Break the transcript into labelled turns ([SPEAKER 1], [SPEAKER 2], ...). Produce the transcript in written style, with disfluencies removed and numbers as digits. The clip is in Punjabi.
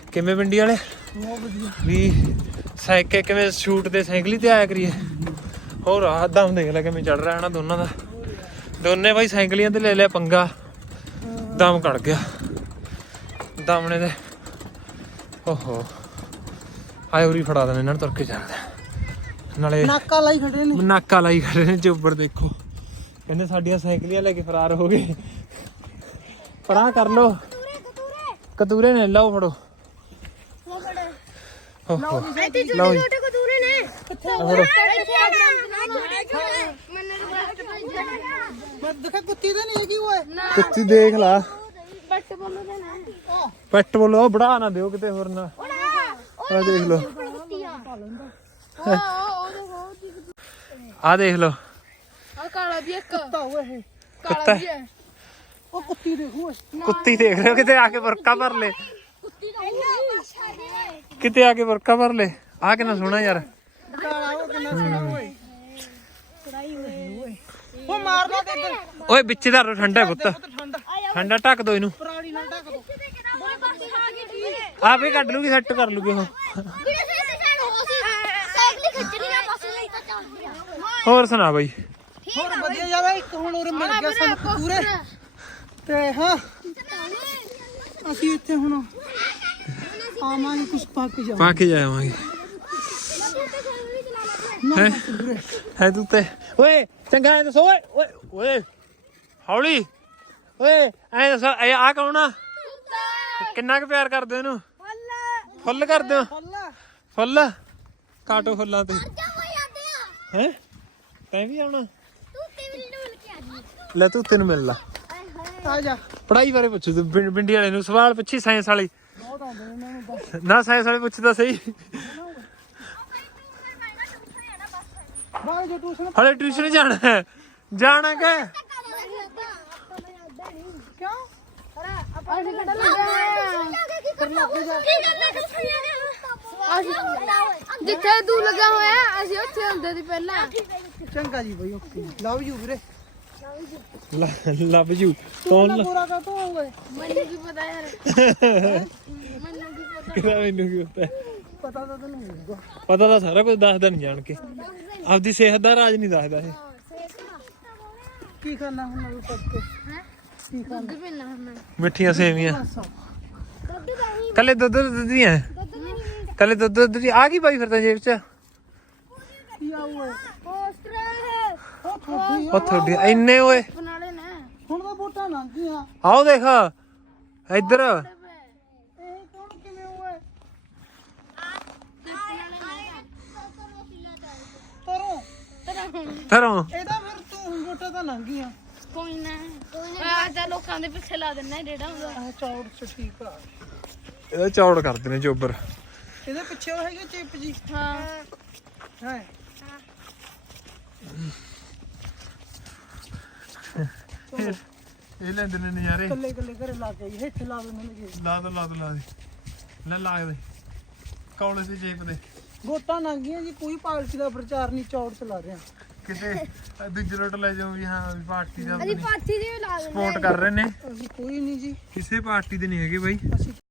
[SPEAKER 1] ਕਿਵੇਂ ਪਿੰਡੀ ਵਾਲੇ
[SPEAKER 2] ਬਹੁਤ ਵਧੀਆ
[SPEAKER 1] ਵੀ ਸਾਈਕਲ ਕਿਵੇਂ ਸ਼ੂਟ ਤੇ ਸਾਈਕਲ ਹੀ ਤੇ ਆਇਆ ਕਰੀਏ। ਹੋਰ ਆਹ ਦਮ ਦੇਖ ਲੈ ਕਿਵੇਂ ਚੜ ਰਿਹਾ ਇਹਨਾਂ ਦੋਨਾਂ ਦਾ। ਦੋਨੇ ਬਾਈ ਸਾਈਕਲੀਆਂ ਤੇ ਲੈ ਲਿਆ ਪੰਗਾ, ਦਮ ਕੱਢ ਗਿਆ ਦਮ ਨੇ ਤੇ। ਓਹੋ ਆਏ ਉਰੀ ਫੜਾ ਦੇਣੇ ਇਹਨਾਂ ਨੂੰ ਤੁਰ ਕੇ ਚੱਲਦਾ। ਨਾਲੇ
[SPEAKER 2] ਨਾਕਾ ਲਾਈ ਖੜੇ ਨੇ,
[SPEAKER 1] ਨਾਕਾ ਲਾਈ ਖੜੇ ਨੇ ਚੋਬਰ। ਦੇਖੋ ਕਹਿੰਦੇ ਸਾਡੀਆਂ ਸਾਈਕਲੀਆਂ ਲੈ ਕੇ ਫਰਾਰ ਹੋ ਗਏ। ਪਰਾਂ ਕਰ ਲੋ ਕਤੂਰੇ ਨੇ, ਲਓ ਫੜੋ। ਲਓ ਜੀ
[SPEAKER 2] ਦੇਖਾ ਕੁੱਤੀ ਤਾਂ ਨਹੀਂ ਹੈਗੀ ਓਏ।
[SPEAKER 1] ਕੁੱਤੀ ਦੇਖ ਲਾ। ਪੈਟ ਬੋਲੋ ਬੜਾ ਨਾ ਦਿਓ ਕਿਤੇ ਹੋਰ ਨਾ। ਆ ਦੇਖ ਲੋ, ਆ ਦੇਖ ਲੋ।
[SPEAKER 3] ਕਾਲਾ ਵੀ ਇੱਕ
[SPEAKER 2] ਕੁੱਤਾ ਓਏ,
[SPEAKER 1] ਕੁੱਤਾ
[SPEAKER 2] ਉਹ ਕੁੱਤੀ ਦੇਖੋ ਓਏ।
[SPEAKER 1] ਕੁੱਤੀ ਦੇਖ ਰਹੇ ਹੋ, ਕਿਤੇ ਆ ਕੇ ਬੁਰਕਾ ਭਰ ਲੈ, ਕਿਤੇ ਆ ਕੇ ਬੁਰਕਾ ਭਰ ਲੈ। ਆ ਕਿੰਨਾ ਸੋਹਣਾ ਯਾਰ।
[SPEAKER 2] ਕਾਲਾ ਉਹ ਕਿੰਨਾ ਸੋਹਣਾ ਓਏ। ਉਹ ਮਾਰਨਾ ਤੇ ਇੱਧਰ
[SPEAKER 1] ਓਏ ਵਿੱਚ ਧਰੋ, ਠੰਡਾ ਪੁੱਤ,
[SPEAKER 2] ਠੰਡਾ
[SPEAKER 1] ਠੰਡਾ ਢੱਕ ਦੋ ਇਹਨੂੰ।
[SPEAKER 2] ਪੁਰਾਣੀ ਨਾਲ ਢੱਕ ਦੋ।
[SPEAKER 1] ਆਪੇ ਕੱਢ ਲੂਗੀ, ਸੈੱਟ ਕਰ ਲੂਗੀ ਉਹ। ਹੋਰ ਸੁਣਾ ਬਈ।
[SPEAKER 2] ਹੋਰ ਵਧੀਆ ਜਿਆਦਾ ਇੱਕ ਹੁਣ ਉਰੇ ਮਿਲ ਗਿਆ ਸਾਨੂੰ ਪੂਰੇ ਤੇ ਹਾਂ ਅਸੀਂ ਇੱਥੇ ਹੁਣ ਆਵਾਂਗੇ ਕੁਛ ਪਾ ਕੇ ਜਾਵਾਂਗੇ।
[SPEAKER 1] ਪਾ ਕੇ ਜਾਵਾਂਗੇ। ਹੈ ਤੂੰ ਤੇ ਓਏ ਚੰਗਾ ਐ ਦੱਸੋ। ਓਏ ਓਏ ਓਏ ਹੌਲੀ ਓਏ ਐ ਦੱਸੋ ਆ ਕੌਣ ਆ? ਕਿੰਨਾ ਕੁ ਪਿਆਰ ਕਰਦੇ ਹੋ ਇਹਨੂੰ? ਫੁੱਲ ਕਰਦੇ ਹੋ? ਫੁੱਲ ਕਾਟੋ ਫੁੱਲਾਂ ਤੇ। ਹੈ ਤੈਂ ਵੀ ਆਉਣਾ? ਲੈ ਤੂੰ ਤੈਨੂੰ ਮਿਲ ਲਾ।
[SPEAKER 2] ਆ ਜਾ।
[SPEAKER 1] ਪੜਾਈ ਬਾਰੇ ਪੁੱਛੂ ਤੂੰ ਪਿੰਡੀ ਵਾਲੇ ਨੂੰ ਸਵਾਲ ਪੁੱਛੀ ਸਾਇੰਸ ਵਾਲੀ।
[SPEAKER 2] ਬਹੁਤ ਆਉਂਦੇ ਨੇ ਇਹਨਾਂ ਨੂੰ ਬਸ।
[SPEAKER 1] ਨਾ ਸਾਇੰਸ ਵਾਲੇ ਪੁੱਛਦਾ ਸਹੀ।
[SPEAKER 2] ਬਾਹਰ ਜੋ ਟਿਊਸ਼ਨ
[SPEAKER 1] ਹਲੇ ਟਿਊਸ਼ਨ ਜਾਣਾ ਹੈ? ਜਾਣਾ ਕਿ
[SPEAKER 2] ਕਿਉਂ?
[SPEAKER 3] ਜਿੱਥੇ ਤੂੰ ਲੱਗਾ ਹੋਇਆ ਅਸੀਂ ਉੱਥੇ ਹੁੰਦੇ ਸੀ ਪਹਿਲਾਂ।
[SPEAKER 2] ਚੰਗਾ ਜੀ ਬਈ, ਓਕੇ ਲਵ ਯੂ ਵੀਰੇ।
[SPEAKER 1] ਲੱਭ ਜੂ ਕੌਣ?
[SPEAKER 2] ਪੂਰਾ ਕਰ ਤੂੰ ਓਏ।
[SPEAKER 3] ਮੈਨੂੰ ਕੀ ਪਤਾ ਯਾਰ, ਮੈਨੂੰ ਕੀ ਪਤਾ।
[SPEAKER 1] ਕਿਹਦਾ ਮੈਨੂੰ ਕੀ ਪਤਾ?
[SPEAKER 2] ਪਤਾ ਤਾਂ ਤੈਨੂੰ ਹੋਊਗਾ।
[SPEAKER 1] ਪਤਾ ਤਾਂ ਸਾਰਾ ਕੁਝ ਦੱਸਦਾ ਨਹੀਂ ਜਾਣ ਕੇ। ਆਪਦੀ ਸਿਹਤ ਦਾ ਰਾਜ ਨਹੀਂ ਦੱਸਦਾ ਇਹ।
[SPEAKER 2] ਕੀ ਕਰਨਾ ਹੁਣ ਨਵੇਂ ਪੱਕੇ? ਕੀ ਕਰਨਾ?
[SPEAKER 3] ਦੁੱਧ ਪੀਣਾ ਹੁਣ।
[SPEAKER 1] ਮਿੱਠੀਆਂ ਸੇਵੀਆਂ
[SPEAKER 3] ਦੁੱਧ ਦਹੀਂ
[SPEAKER 1] ਕੱਲੇ ਦੁੱਧ ਦੀਆਂ।
[SPEAKER 3] ਦੁੱਧ ਨਹੀਂ
[SPEAKER 1] ਕੱਲੇ ਦੁੱਧ ਦੀ ਆ ਗਈ ਬਾਈ ਫਿਰ ਤਾਂ ਜੇਬ ਚ।
[SPEAKER 2] ਕੀ ਆ ਓਏ?
[SPEAKER 3] ਪੋਸਟਰ ਹੈ
[SPEAKER 2] ਉਹ ਤੁਹਾਡੀ ਆ।
[SPEAKER 1] ਉਹ ਤੁਹਾਡੀ ਇੰਨੇ ਓਏ।
[SPEAKER 3] ਬਨਾਲੇ ਨੇ।
[SPEAKER 2] ਹੁਣ ਤਾਂ ਵੋਟਾਂ ਲੰਘ ਗਈਆਂ।
[SPEAKER 1] ਆਓ ਦੇਖ ਇੱਧਰ।
[SPEAKER 2] ਇਹ ਕੌਣ ਕਿਵੇਂ ਓਏ? ਤਰੋਂ
[SPEAKER 1] ਧਰੋ
[SPEAKER 2] ਇਹਦਾ ਫਿਰ ਤੂੰ ਵੋਟਾਂ ਤਾਂ ਲੰਘ ਗਈਆਂ।
[SPEAKER 3] ਕੋਈ ਨਾ ਆ ਜਾ ਲੋਕਾਂ ਦੇ ਪਿੱਛੇ ਲਾ ਦਿੰਨਾ ਜਿਹੜਾ ਹੁੰਦਾ।
[SPEAKER 2] ਆਹ ਚੌੜ ਚ ਠੀਕ ਆ।
[SPEAKER 1] ਇਹਦਾ ਚੌੜ ਕਰਦੇ ਨੇ ਚੋਬਰ।
[SPEAKER 2] ਇਹਦੇ ਪਿੱਛੇ ਉਹ ਹੈਗੇ ਚਿਪ ਜੀ
[SPEAKER 3] ਹਾਂ
[SPEAKER 2] ਹੈ।
[SPEAKER 1] ਇਹ ਲੈਂਦੇ ਨੇ ਨਜ਼ਾਰੇ।
[SPEAKER 2] ਕੱਲੇ ਕੱਲੇ ਘਰੇ ਲਾ ਕੇ ਆਈ। ਇੱਥੇ ਲਾ ਦੇ ਮੈਨੂੰ ਜੀ।
[SPEAKER 1] ਲਾ ਦੋ ਲਾ ਦੇ ਲੈ ਲਾ ਦੇ ਕੌਲੇ ਦੀ ਜੇਬ ਦੇ।
[SPEAKER 2] ਵੋਟਾਂ ਲੰਘ ਗਈਆਂ ਜੀ, ਕੋਈ ਪਾਰਟੀ ਦਾ ਪ੍ਰਚਾਰ ਨਹੀਂ, ਚੌੜ ਚਲਾ ਰਿਹਾ।
[SPEAKER 1] ਕਿਤੇ ਦੂਜੇ ਰੋਟ ਲੈ ਜਾਓ ਵੀ ਹਾਂ ਵੀ ਪਾਰਟੀ ਦਾ
[SPEAKER 3] ਅਸੀਂ ਪਾਥੀ ਦੇ ਵੀ ਲਾ ਦਿੰਦੇ।
[SPEAKER 1] ਸਪੋਰਟ ਕਰ ਰਹੇ ਨੇ।
[SPEAKER 2] ਅਸੀਂ ਕੋਈ ਨਹੀਂ ਜੀ,
[SPEAKER 1] ਕਿਸੇ ਪਾਰਟੀ ਦੇ ਨਹੀਂ ਹੈਗੇ ਬਾਈ।
[SPEAKER 2] ਅਸੀਂ